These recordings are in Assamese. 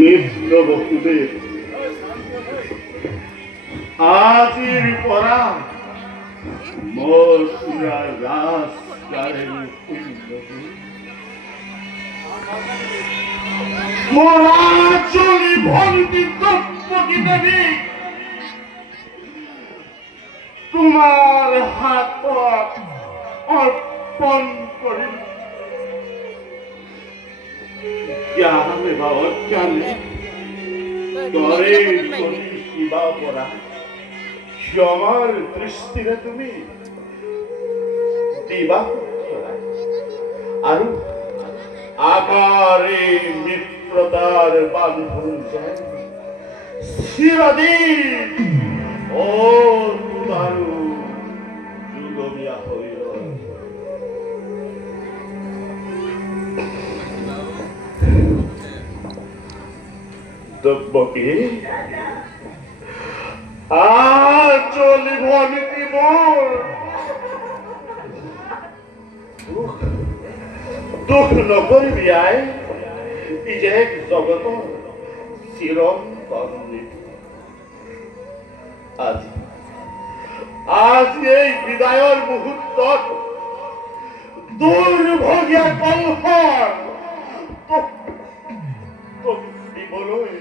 মিত্র বসুদেব আজির পরা মসুরা রাস্তায় মোরা চলি ভন্তি দ্রৌপদী দেবী তোমার হাত অর্পণ করিল। জ্ঞানে বা অজ্ঞানে তরে কিবা পরা ক্ষমার দৃষ্টিরে তুমি দিবা আর আমার এই মিত্রতার বান্ধন যায় চিরদিন ও তোমারও যুগমিয়া হইল। দ্রৌপদী চলিব নীতি মোর দুখ নকরিবি আয় ই যে জগত চিরন্তন নীতি। আজি এই বিদায়ৰ মুহূৰ্তত দুৰ্ভগীয়া কলহৰ দিবলৈ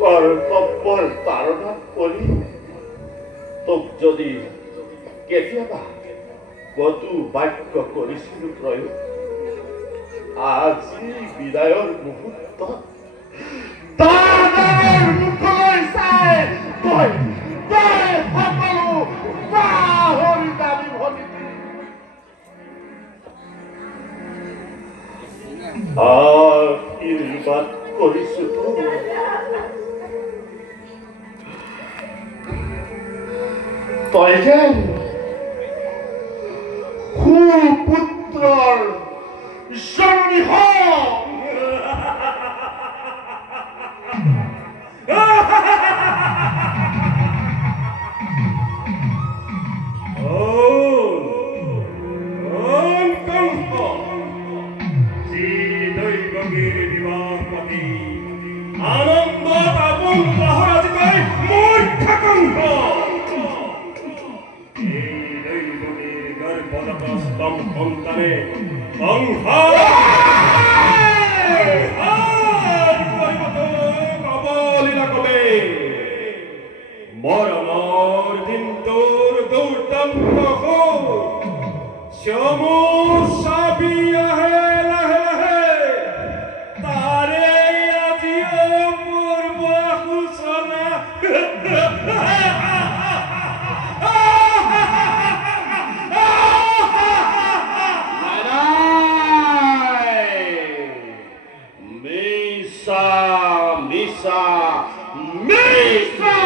কৰ্তব্যৰ তাৰণা কৰি তোক যদি কেতিয়াবা কটু বাক্য কৰিছিলো প্ৰয়োগ, আজি বিদায়ৰ মুহূৰ্তত তাৰ মুখলৈ চাই তই সকলো পাহৰি যাবি ভগিনী। আশীৰ্বাদ কৰিছো তই যেন সুপুত্ৰৰ জননী হ। মৰণৰ দিনটোৰ দুৰ্দান্ত চাবি আহে লাহে লাহে তাৰে আজিও পূৰ্ব সূচনা। মিছা মিছা মিছা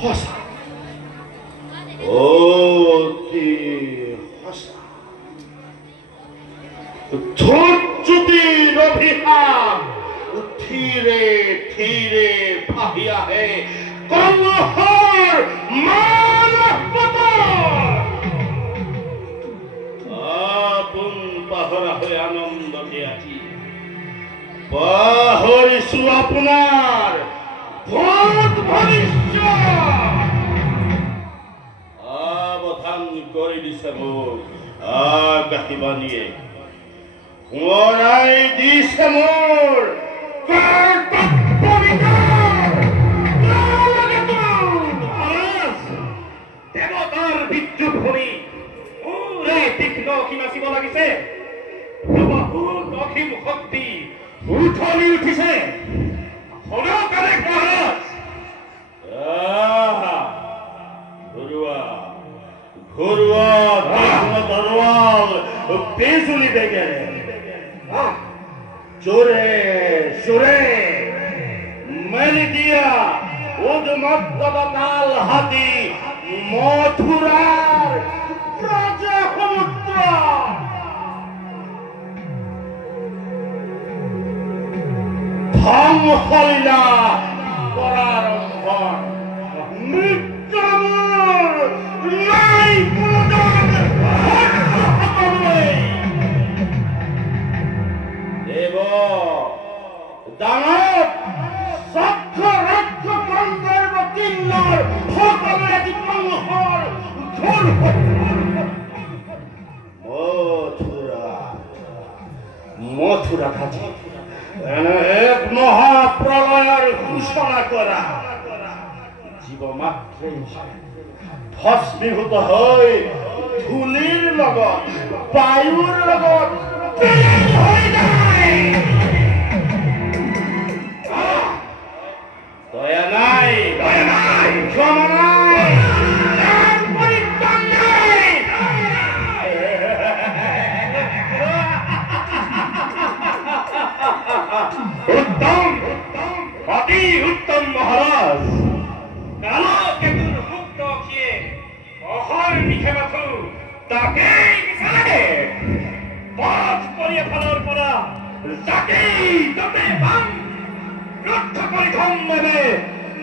সঁচা অতি সঁচা। ধূৰ্য্যতিৰ অভিশাপ ধীৰে ধীৰে ভাহি আহে কলহৰ আপোন পাহৰা হৈ আনন্দ আজি পাহৰিছো আপোনাৰ ভূত ভৱিষ্যত। সাৱধান কৰি দিছে মোক আকাশীবাণীয়ে, সোঁৱৰাই দিছে মোৰ দেৱতাৰ বিদ্যুৎ শুনি মোৰে তীক্ষ্ণ সীমাচিব লাগিছে। অসীম শক্তি উঠলি উঠিছে সৰকাৰে ঘৰুৱা ঘৰুৱা তৰোৱাল বিজুলী বেগেৰে জোরে সুরে মেলি দিয়া উদ্মত্ত কাল হাতি মথুরার রাজা সমুদ্র ধ্বংসলীলা পরারম্ভ মৃত্যুর নাই দেব দানব সক্ষ রাজ্য গন্ধর্ব কিন্নর সকলে আজ সংহার মথুরা কাছে এক মহাপ্রলয়ের ঘোষণা করা জীবমাত্রে ভস্মীভূত হয়ে ধূলির লগত বায়ুর লগত দয়া নাই ক্ষমা নাই পরিত্রাণ নাই উত্তম অতি উত্তম মহারাজ কালো কেতুর মুক্ত খেয়ে অহর নিখে বাথু তাকেই বিচারে পথ করিয়ে ফেলার পরা তাকেই ততে বাম রক্ষা করে ধন দেবে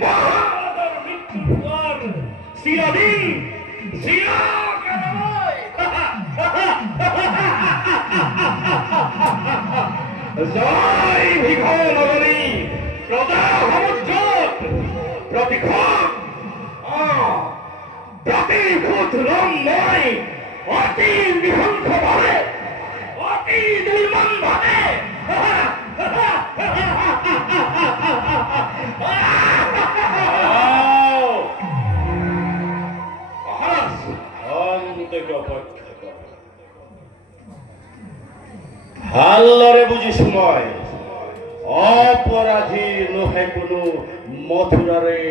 মহারাজার মৃত্যুর পর চিরদিন চিরকালময় জয় ভিখো নগরী প্রজা সমুদ্র প্রতিক্ষণ প্রতিভূত রঙ্গয় অতি নিহঙ্গ ভাবে অতি নির্মম ভাবে হাল্লরে বুঝি সময় অপরাধী নহে কোনো মথুরারে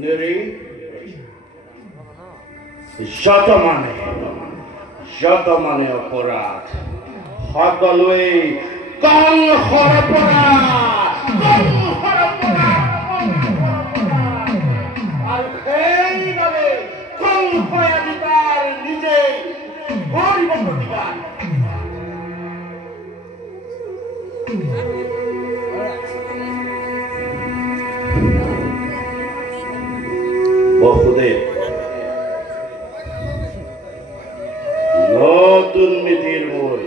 নেরে যত মানে অপরাধ সকলোৱে কংসৰ পৰা আৰু সেইবাবে কংসই আজি তাৰ নিজে কৰিব প্ৰতিবাদ বসুদেৱ নতুন নীতিৰ মই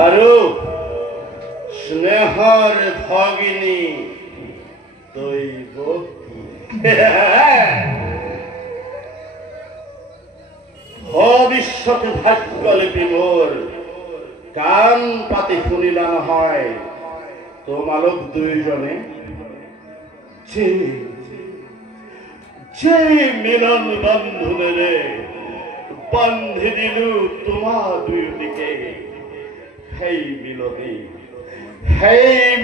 আৰু স্নেহৰ ভগিনী দৈৱকী ভৱিষ্যত ভাগ্যলিপি মোৰ কাণ পাতি শুনিলা নহয় তোমালোক দুইজনে যে মিলন বন্ধুনেৰে বান্ধি দিলো তোমা দুয়োটিকে সেই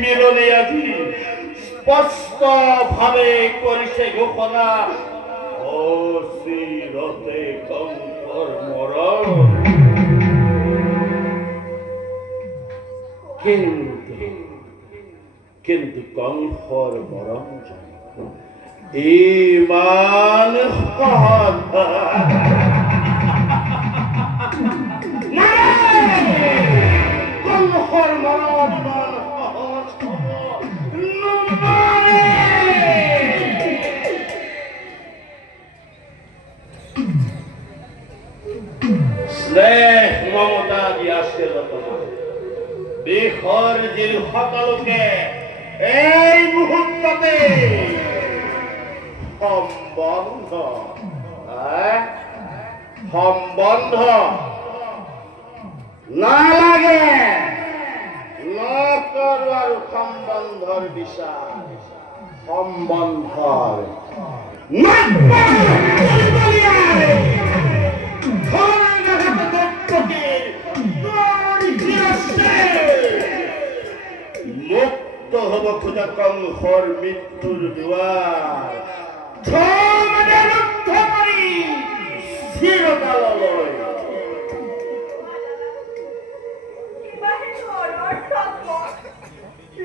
মিলনে আজি স্পষ্ট ভাৱে কৰিছে ঘোষণা অচিৰতে কংসৰ মৰণ কিন্তু কংসৰ মৰম ইমান সহজ কংসৰ মৰম ইমান সহজ স্নেহ মমতা দি আশীৰ্বাদ বিষৰ জিল সকলোকে এই মুহূৰ্ততে সম্বন্ধ নালাগে নকৰো আৰু সম্বন্ধৰ বিচাৰ সম্বন্ধৰ মুক্ত হব খোজা কংসৰ মৃত্যুৰ দুৱাৰ ৰুদ্ধ কৰি চিৰকাললৈ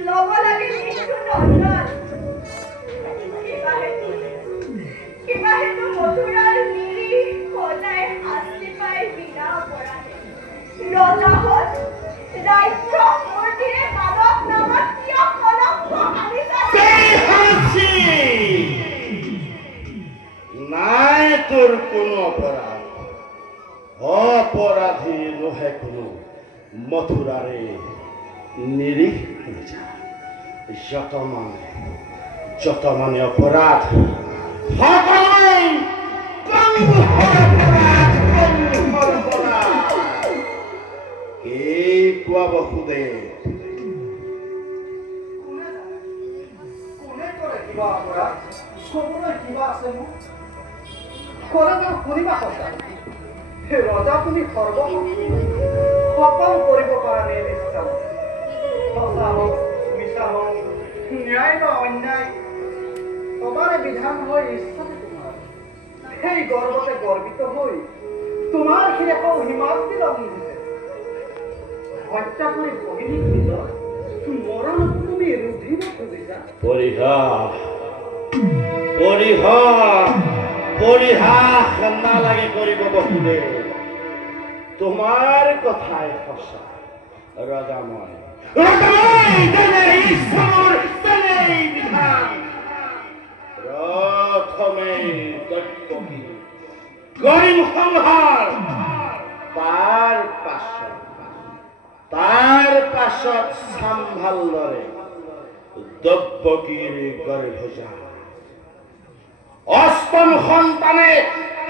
ল'ব লাগে মৃত্যু নন্দন মথুৰাৰে নিৰীহ প্ৰজা যত মানে অপৰাধ সকলেই এই কোৱা বসুদেৱ কোনে কৰে কিবা অপৰাধ চবৰে কিবা আছে মোক কৰে তেওঁ শুনিবা কথা ৰজা তুমি সৰ্বশক্তি সকলো কৰিব পৰা নিৰ্দিষ্ট সঁচা হওক মিছা হওক ন্যায় বা অন্যায় সবাৰে বিধান হৈ ইচ্ছাতে তোমাৰ সেই গৰ্বতে গৰ্বিত হৈ তোমাৰ শেষৰ হিমাদ্ৰী লংঘিছে হত্যা কৰি ভগিনীক নিজৰ মৰণত তুমি ৰুধিব খুজিছা পৰিহাস নালাগে কৰিব বসুদেৱ তোমাৰ কথাই সঁচা ৰজাময় প্ৰথমে দৈত্যকী কৰিম সংহাৰ তাৰ পাছত চাম ভালদৰে দৈত্যকীৰ গৰ্ভজাত অষ্টম সন্তানে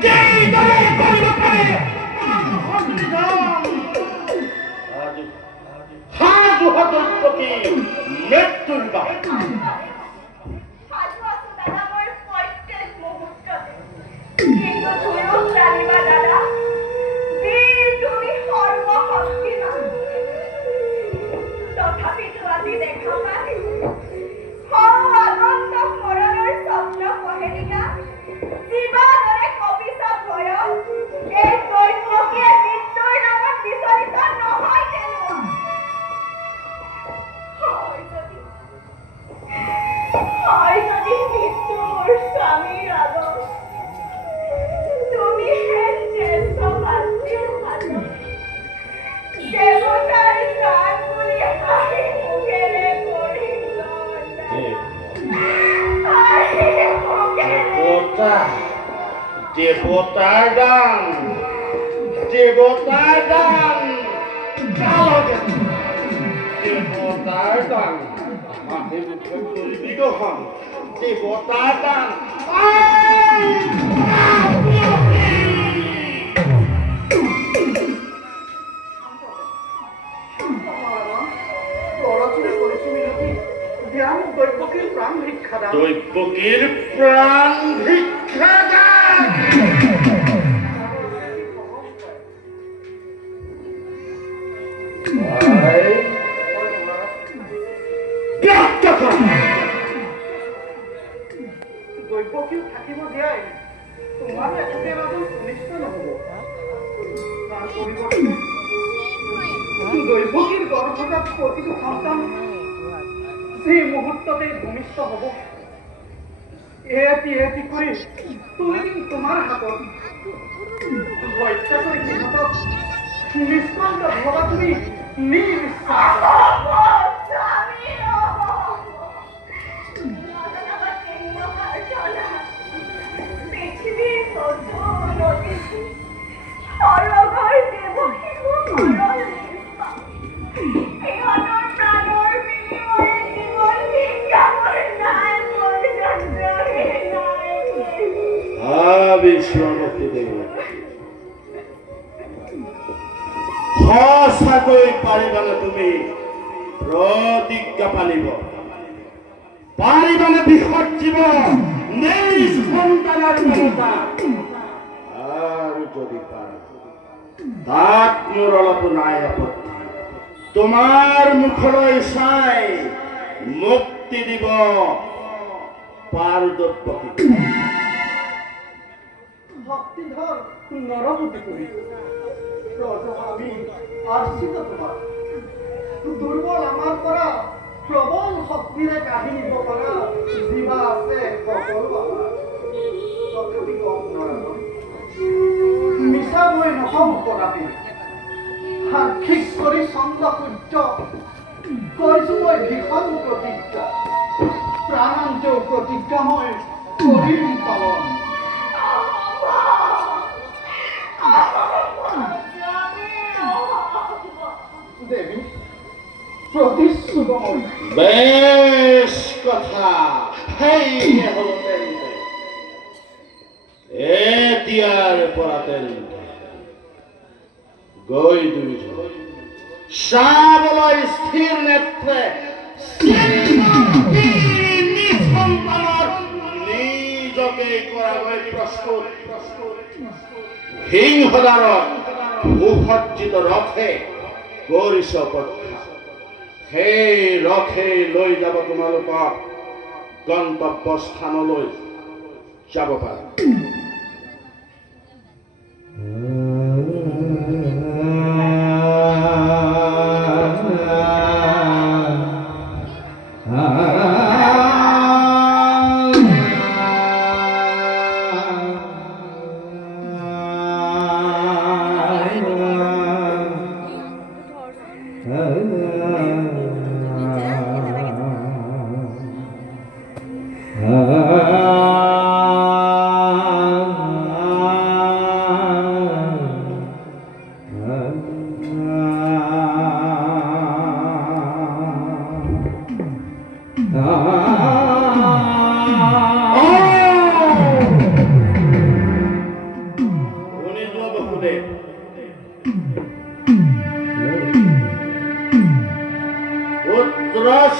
কেইদৰে কৰিব পাৰে মৃত্যুৰ দেৱতাৰ দান দেৱতাৰ দান মাহে দুখে কৰিবি গ্ৰহণ দেৱতাৰ দান দৈৱকীৰ প্ৰাণ ভিক্ষা দান দৈৱকীৰ প্ৰাণ ভিক্ষা দান দৈৱকীও থাকিব দিয়াই তোমাৰ একোতে মাজত সুনিশ্চিত নহ'ব তাৰ পৰিৱৰ্তে দৈৱকীৰ গৰ্ভজাত প্ৰতিটো সন্তান সেই মুহূৰ্ততে ভূমিষ্ঠ হ'ব এটি কৰি তুলি তোমাৰ হাতত হত্যা কৰি সিহঁতক নিষ্কণ্ঠ ভবা তুমি নিৰ্বিশ্বাস সঁচাকৈ পাৰিবানে তুমি প্ৰতিজ্ঞা পালিব পাৰিবানে বিসৰ্জিব নিজ সন্তানৰ মমতা আৰু যদি পাৰা তাত মোৰ অলপো নাই আপত্তি তোমাৰ মুখলৈ চাই মুক্তি দিব পাৰদৰ্শী ভক্তিধর নরপতি করি আমি আশ্রিত তোমার দুর্বল আমার করা প্রবল শক্তিরে কাঢ়ি নিব পারা জীবা আছে সকল তথাপি কম নয় মিছা মই নহম কদাপি সাক্ষিক কৰি চন্দ্ৰ সূৰ্য কৰিছো মই ভীষণ প্ৰতিজ্ঞা প্ৰাণান্তেও প্ৰতিজ্ঞা মই কৰিম পালন বেশ কথা সেই হলো তেন্তে এতিয়াৰ পৰা তেন্তে গৈ দুইজন চাবলৈ স্থিৰ নেত্ৰে নিজকে কৰাকৈ প্ৰস্তুত সিংহদাৰত সুসজ্জিত ৰথে কৰিছ অপেক্ষা সেই ৰথে লৈ যাব তোমালোকক গন্তব্য স্থানলৈ যাব পাৰা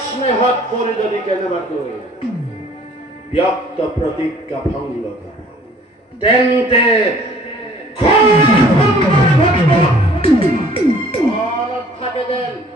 স্নেহত পৰি যদি কেনেবাকৈ ব্যক্ত প্ৰতিজ্ঞা ভংগ কৰে তেন্তে মনত থাকে যেন